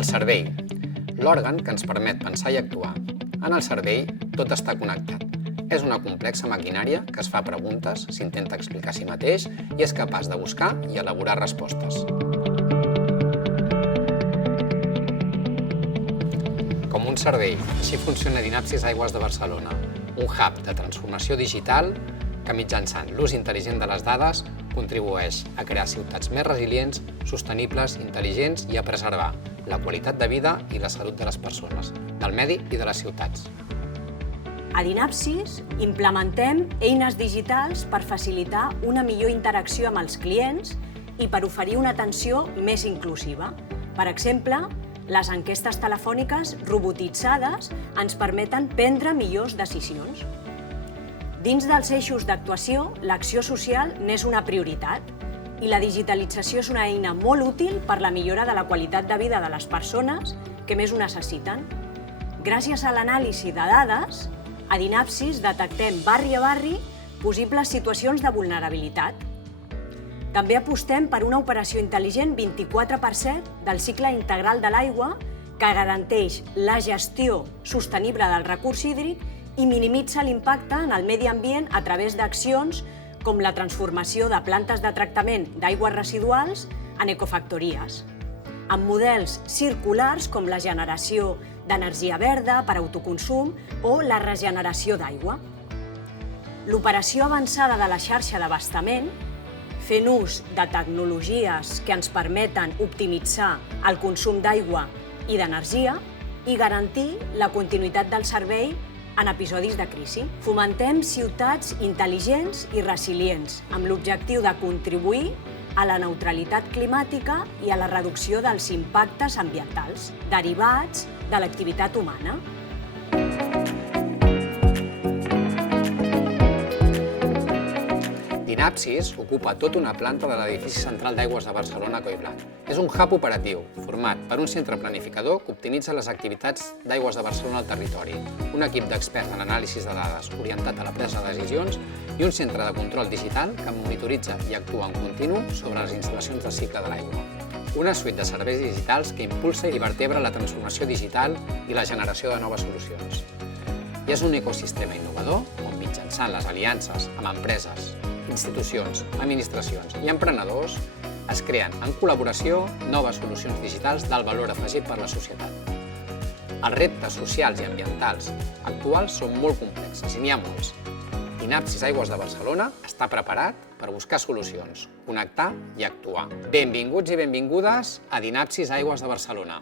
El cervell, l'òrgan que ens permet pensar i actuar. En el cervell tot està connectat. És una complexa maquinària que es fa preguntes, s'intenta explicar a si mateix i és capaç de buscar i elaborar respostes. Com un cervell, així funciona Dinapsis Aigües de Barcelona, un hub de transformació digital que mitjançant l'ús intel·ligent de les dades contribueix a crear ciutats més resilients, sostenibles, intel·ligents i a preservar la qualitat de vida i la salut de les persones, del medi i de les ciutats. A Dinapsis implementem eines digitals per facilitar una millor interacció amb els clients i per oferir una atenció més inclusiva. Per exemple, les enquestes telefòniques robotitzades ens permeten prendre millors decisions. Dins dels eixos d'actuació, l'acció social n'és una prioritat i la digitalització és una eina molt útil per la millora de la qualitat de vida de les persones que més ho necessiten. Gràcies a l'anàlisi de dades, a Dinapsis detectem barri a barri possibles situacions de vulnerabilitat. També apostem per una operació intel·ligent 24/7 del cicle integral de l'aigua que garanteix la gestió sostenible del recurs hídric i minimitza l'impacte en el medi ambient a través d'accions com la transformació de plantes de tractament d'aigües residuals en ecofactories, amb models circulars com la generació d'energia verda per autoconsum o la regeneració d'aigua. L'operació avançada de la xarxa d'abastament, fent ús de tecnologies que ens permeten optimitzar el consum d'aigua i d'energia i garantir la continuïtat del servei en episodis de crisi. Fomentem ciutats intel·ligents i resilients amb l'objectiu de contribuir a la neutralitat climàtica i a la reducció dels impactes ambientals derivats de l'activitat humana. Dinapsis ocupa tota una planta de l'edifici central d'Aigües de Barcelona Collblanc. És un hub operatiu format per un centre planificador que optimitza les activitats d'Aigües de Barcelona al territori, un equip d'experts en anàlisis de dades orientat a la presa de decisions i un centre de control digital que monitoritza i actua en continu sobre les instal·lacions del cicle de l'aigua. Una suite de serveis digitals que impulsa i vertebra la transformació digital i la generació de noves solucions. I és un ecosistema innovador on mitjançant les aliances amb empreses, institucions, administracions i emprenedors es creen en col·laboració noves solucions digitals d'alt valor afegit per la societat. Els reptes socials i ambientals actuals són molt complexes i n'hi ha molts. Dinapsis Aigües de Barcelona està preparat per buscar solucions, connectar i actuar. Benvinguts i benvingudes a Dinapsis Aigües de Barcelona.